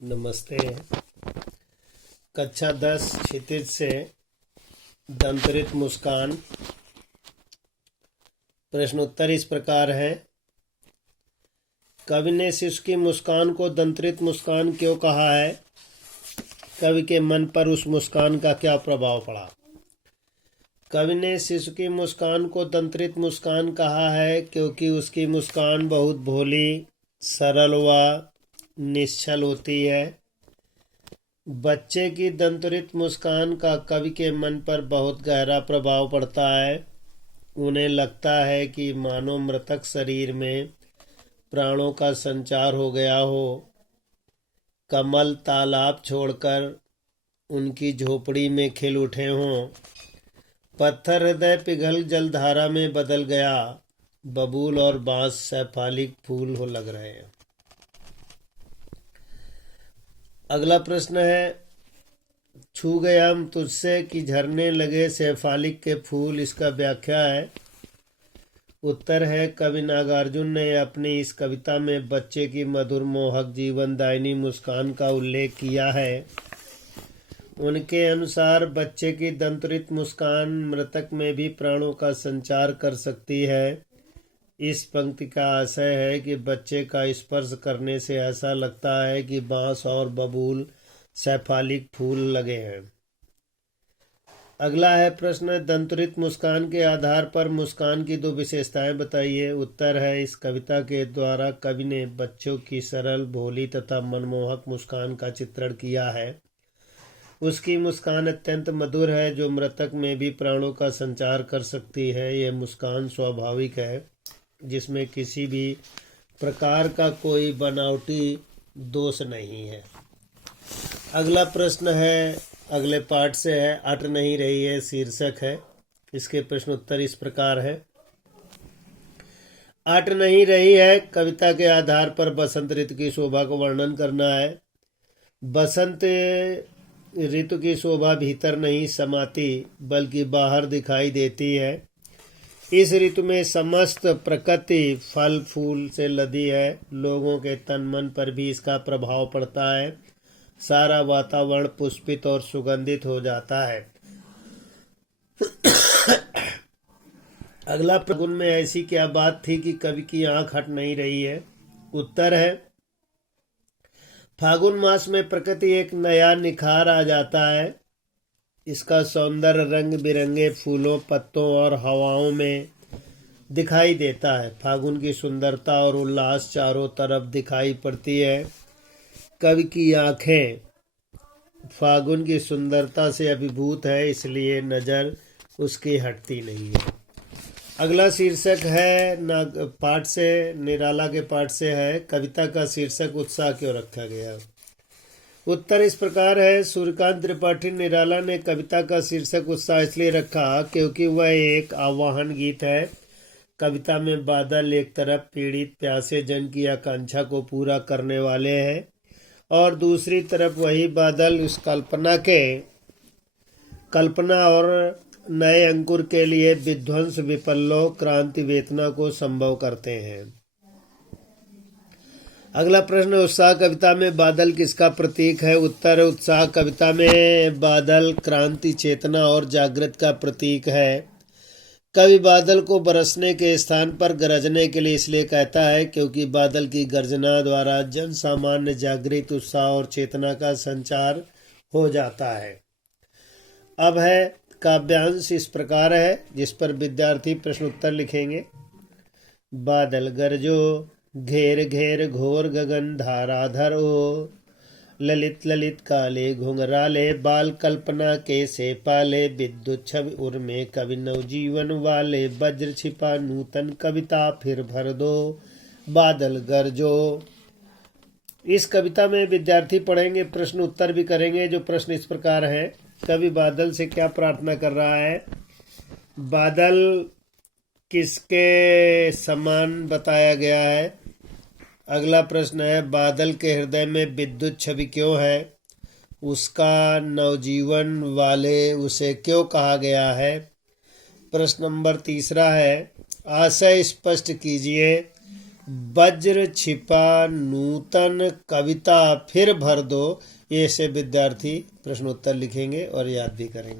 नमस्ते। कक्षा 10 क्षितिज से दंतरित मुस्कान। प्रश्नोत्तर इस प्रकार है। कवि ने शिशु की मुस्कान को दंतरित मुस्कान क्यों कहा है? कवि के मन पर उस मुस्कान का क्या प्रभाव पड़ा? कवि ने शिशु की मुस्कान को दंतरित मुस्कान कहा है क्योंकि उसकी मुस्कान बहुत भोली, सरल व निश्चल होती है। बच्चे की दंतरित मुस्कान का कवि के मन पर बहुत गहरा प्रभाव पड़ता है। उन्हें लगता है कि मानो मृतक शरीर में प्राणों का संचार हो गया हो। कमल तालाब छोड़कर उनकी झोपड़ी में खिल उठे हों। पत्थर हृदय पिघल जलधारा में बदल गया। बबूल और बांस सैफालिक फूल हो लग रहे हैं। अगला प्रश्न है, छू गए हम तुझसे कि झरने लगे सैफालिक के फूल, इसका व्याख्या है। उत्तर है, कवि नागार्जुन ने अपनी इस कविता में बच्चे की मधुर मोहक जीवनदायिनी मुस्कान का उल्लेख किया है। उनके अनुसार बच्चे की दंतरित मुस्कान मृतक में भी प्राणों का संचार कर सकती है। इस पंक्ति का आशय है कि बच्चे का स्पर्श करने से ऐसा लगता है कि बांस और बबूल सैफालिक फूल लगे हैं। अगला है प्रश्न, दंतरित मुस्कान के आधार पर मुस्कान की दो विशेषताएं बताइए। उत्तर है, इस कविता के द्वारा कवि ने बच्चों की सरल, भोली तथा मनमोहक मुस्कान का चित्रण किया है। उसकी मुस्कान अत्यंत मधुर है जो मृतक में भी प्राणों का संचार कर सकती है। यह मुस्कान स्वाभाविक है जिसमें किसी भी प्रकार का कोई बनावटी दोष नहीं है। अगला प्रश्न है, अगले पाठ से है, अट नहीं रही है शीर्षक है। इसके प्रश्नोत्तर इस प्रकार है। अट नहीं रही है कविता के आधार पर बसंत ऋतु की शोभा को वर्णन करना है। बसंत ऋतु की शोभा भीतर नहीं समाती बल्कि बाहर दिखाई देती है। इस ऋतु में समस्त प्रकृति फल फूल से लदी है। लोगों के तन मन पर भी इसका प्रभाव पड़ता है। सारा वातावरण पुष्पित और सुगंधित हो जाता है। अगला, फागुन में ऐसी क्या बात थी कि कवि की आंख हट नहीं रही है? उत्तर है, फागुन मास में प्रकृति एक नया निखार आ जाता है। इसका सौंदर्य रंग बिरंगे फूलों, पत्तों और हवाओं में दिखाई देता है। फागुन की सुंदरता और उल्लास चारों तरफ दिखाई पड़ती है। कवि की आंखें फागुन की सुंदरता से अभिभूत है, इसलिए नज़र उसकी हटती नहीं है। अगला शीर्षक है पाठ से, निराला के पाठ से है। कविता का शीर्षक उत्साह क्यों रखा गया? उत्तर इस प्रकार है, सूर्यकांत त्रिपाठी निराला ने कविता का शीर्षक उत्साह इसलिए रखा क्योंकि वह एक आह्वान गीत है। कविता में बादल एक तरफ पीड़ित प्यासे जन की आकांक्षा को पूरा करने वाले हैं और दूसरी तरफ वही बादल उस कल्पना और नए अंकुर के लिए विध्वंस, विपल्लों, क्रांति वेतना को संभव करते हैं। अगला प्रश्न, उत्साह कविता में बादल किसका प्रतीक है? उत्तर, उत्साह कविता में बादल क्रांति, चेतना और जागृत का प्रतीक है। कवि बादल को बरसने के स्थान पर गरजने के लिए इसलिए कहता है क्योंकि बादल की गर्जना द्वारा जन सामान्य जागृत, उत्साह और चेतना का संचार हो जाता है। अब है काव्यांश इस प्रकार है, जिस पर विद्यार्थी प्रश्नोत्तर लिखेंगे। बादल गरजो, घेर घेर घोर गगन धाराधर हो, ललित ललित काले घुंघराले बाल कल्पना के से पाले, विद्युत छवि उर में कवि नवजीवन वाले, वज्र छिपा नूतन कविता फिर भर दो, बादल गरजो। इस कविता में विद्यार्थी पढ़ेंगे, प्रश्न उत्तर भी करेंगे। जो प्रश्न इस प्रकार है, कवि बादल से क्या प्रार्थना कर रहा है? बादल किसके समान बताया गया है? अगला प्रश्न है, बादल के हृदय में विद्युत छवि क्यों है? उसका नवजीवन वाले उसे क्यों कहा गया है? प्रश्न नंबर तीसरा है, आशय स्पष्ट कीजिए। वज्र छिपा नूतन कविता फिर भर दो। ये से विद्यार्थी प्रश्नोत्तर लिखेंगे और याद भी करेंगे।